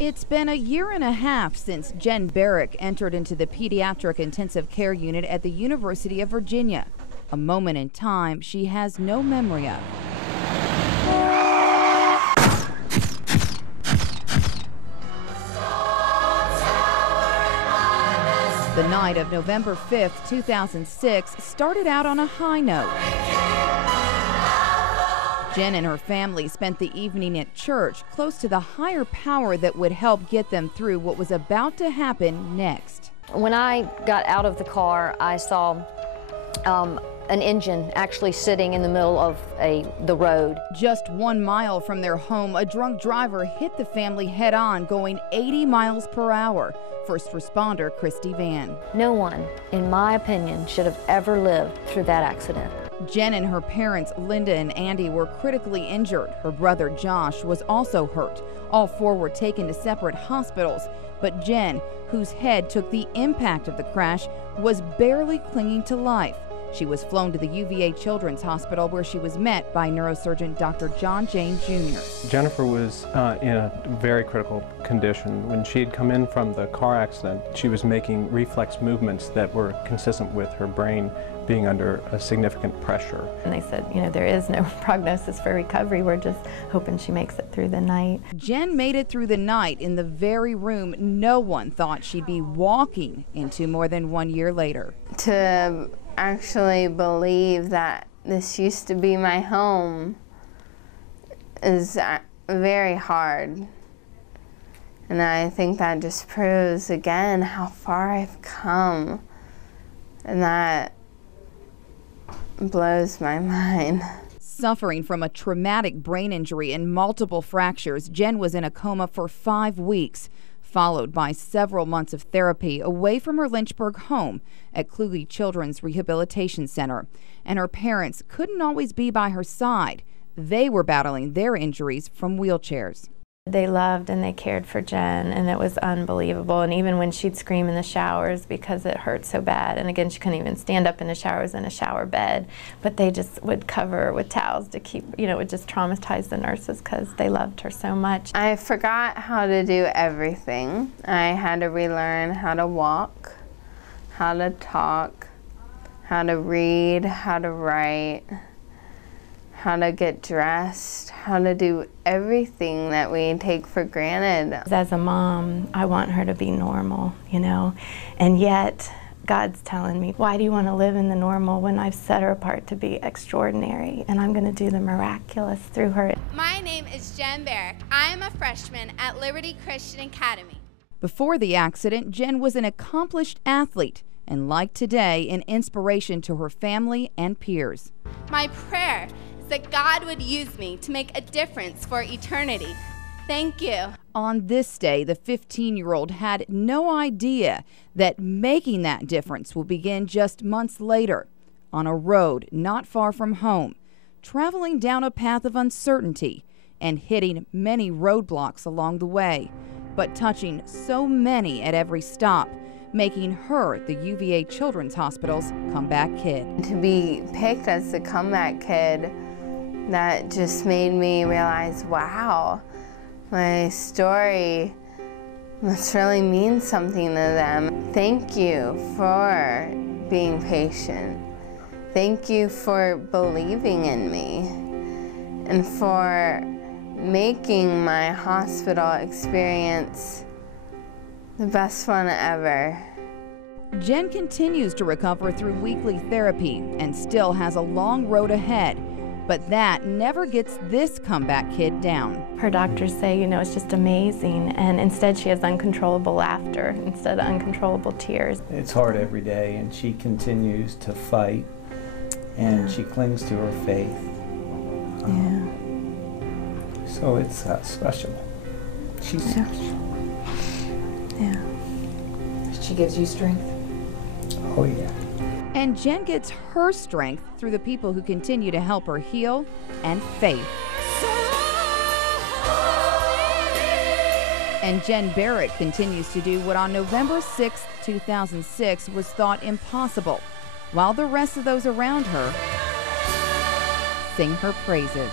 It's been a year and a half since Jen Barrick entered into the pediatric intensive care unit at the University of Virginia, a moment in time she has no memory of. The night of November 5th, 2006 started out on a high note. Jen and her family spent the evening at church, close to the higher power that would help get them through what was about to happen next. When I got out of the car, I saw an engine actually sitting in the middle of the road. Just 1 mile from their home, a drunk driver hit the family head-on, going 80 miles per hour. First responder Christy Van. No one, in my opinion, should have ever lived through that accident. Jen and her parents, Linda and Andy, were critically injured. Her brother, Josh, was also hurt. All four were taken to separate hospitals. But Jen, whose head took the impact of the crash, was barely clinging to life. She was flown to the UVA Children's Hospital, where she was met by neurosurgeon Dr. John Jane Jr. Jennifer was in a very critical condition. When she had come in from the car accident, she was making reflex movements that were consistent with her brain being under a significant pressure. And they said, you know, there is no prognosis for recovery. We're just hoping she makes it through the night. Jen made it through the night in the very room no one thought she'd be walking into more than 1 year later. To actually believe that this used to be my home is very hard. And I think that just proves again how far I've come, and that blows my mind. Suffering from a traumatic brain injury and multiple fractures, Jen was in a coma for 5 weeks, followed by several months of therapy away from her Lynchburg home at Kluge Children's Rehabilitation Center. And her parents couldn't always be by her side. They were battling their injuries from wheelchairs. They loved and they cared for Jen, and it was unbelievable. And even when she'd scream in the showers because it hurt so bad, and again, she couldn't even stand up in the showers in a shower bed, but they just would cover her with towels to keep, you know, it would just traumatize the nurses because they loved her so much. I forgot how to do everything. I had to relearn how to walk, how to talk, how to read, how to write, how to get dressed, how to do everything that we take for granted. As a mom, I want her to be normal, you know, and yet God's telling me, why do you want to live in the normal when I've set her apart to be extraordinary, and I'm going to do the miraculous through her. My name is Jen Barrick. I am a freshman at Liberty Christian Academy. Before the accident, Jen was an accomplished athlete and, like today, an inspiration to her family and peers. My prayer that God would use me to make a difference for eternity. Thank you. On this day, the 15-year-old had no idea that making that difference will begin just months later, on a road not far from home, traveling down a path of uncertainty and hitting many roadblocks along the way, but touching so many at every stop, making her the UVA Children's Hospital's comeback kid. To be picked as the comeback kid, that just made me realize, wow, my story must really mean something to them. Thank you for being patient. Thank you for believing in me and for making my hospital experience the best one ever. Jen continues to recover through weekly therapy and still has a long road ahead. But that never gets this comeback kid down. Her doctors say, you know, it's just amazing, and instead she has uncontrollable laughter instead of uncontrollable tears. It's hard every day, and she continues to fight, and she clings to her faith. So it's special. She's special. Yeah. She gives you strength? Oh, yeah. And Jen gets her strength through the people who continue to help her heal and faith. And Jen Barrick continues to do what on November 6, 2006 was thought impossible, while the rest of those around her sing her praises.